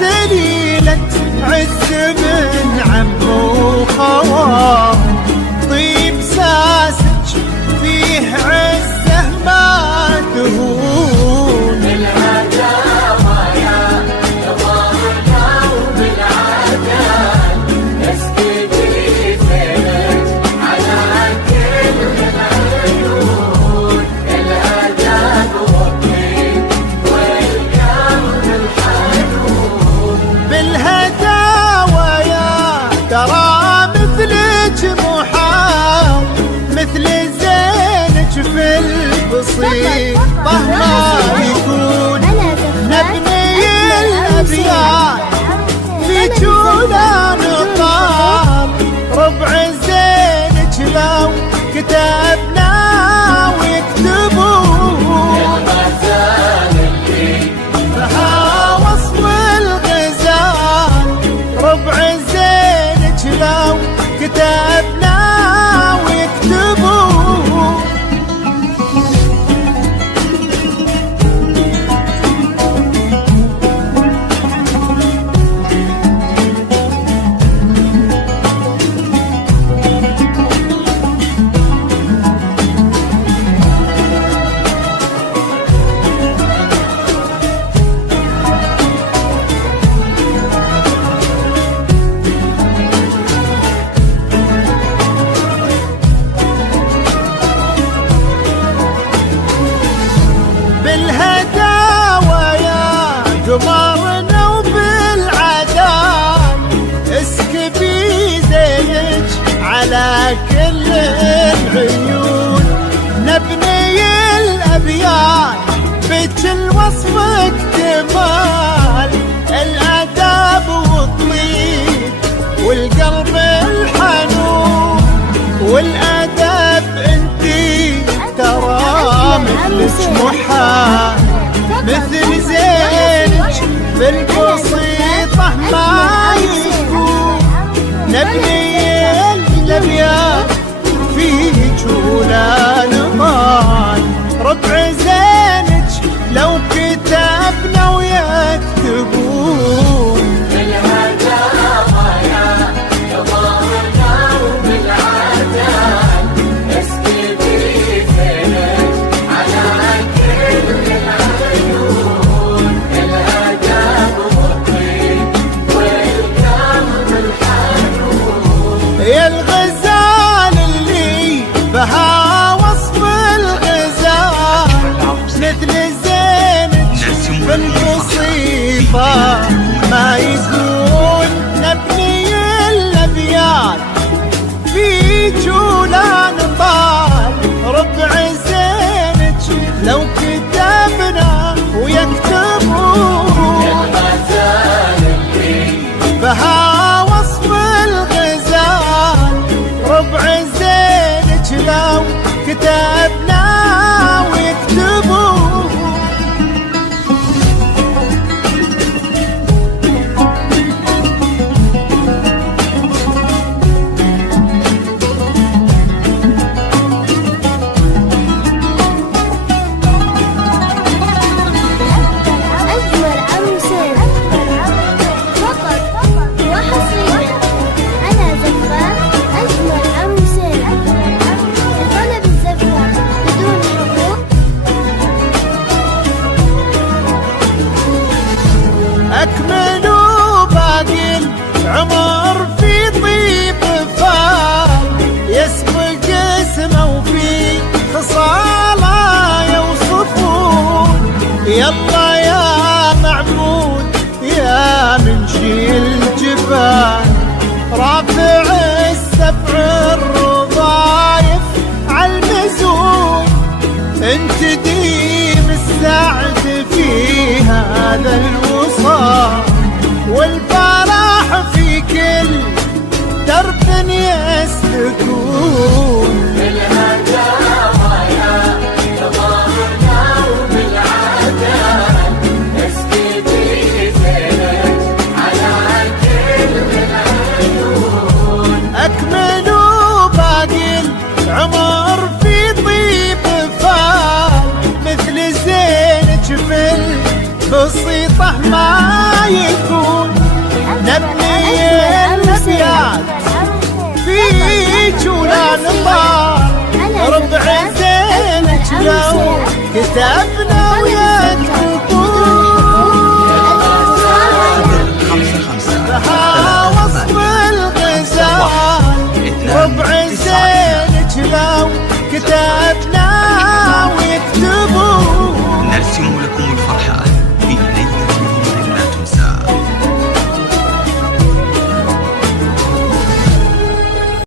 سليلة عز من عم وخوال، طيب ساسج فيه عزه ما تهون. العداوة يا ضارنا وبالعدال، اسكتي فينك على كل العيون. الأدب والطيب والقلب الحنون، بالهداوة يا ترى مثلك محال، مثل زينك في البسيطة ما يكون. نبني الأبيات في جولا نقال، ربع زينك لو كتبنا ويكتبون. الغزال اللي فها وصف الغزال، ربع زينك لو كتبنا ويكتبون. بالهداوة يا قمرنا وبالعدال، اسكبي زينك على كل العيون. نبني الأبيات بكل وصف اكتمال، الأدب والطيب والقلب الحنون. والأدب انتي ترى مثلك محال، مثل زينك بالبسيطة ما يكون. نبني الأبيات في جولا نقال، ربع زينك لو كتبنا ويكتبون. الهداوة يا ضارنا وبالعدال، اسكتي فينك على كل العيون. الأدب والطيب والقلب الحنون، يا الغزال اللي بها وصف الغزال، مثل زينك بالمصيبة ما يكون. نبني الأبيات في جولا نطال، ربع زينك لو كتبنا ويكتبون. الغزال اللي بها وصف الغزال، ربع زينك لو كتبنا ويكتبون. أجمل عروسين فقط وحصريا على زفاف. أجمل عروسين لطلب الزفاف بدون حقوق. أكملوا باقي العمر في طيب فال، يسبق اسمه وفي خصاله يوصفون. يلا يا معبود يا منشي الجبال، رافع السبع الرضايف عالمزون. انت ديم السعد في هذا الوصال، والفرح في كل درب يسلكون. الهداوة يا ضارنا وبالعدال، اسكتي فينك على كل العيون. أكملوا باقي العمر في طيب فال، مثل زينك في البسيطة ما يكون. كتبنا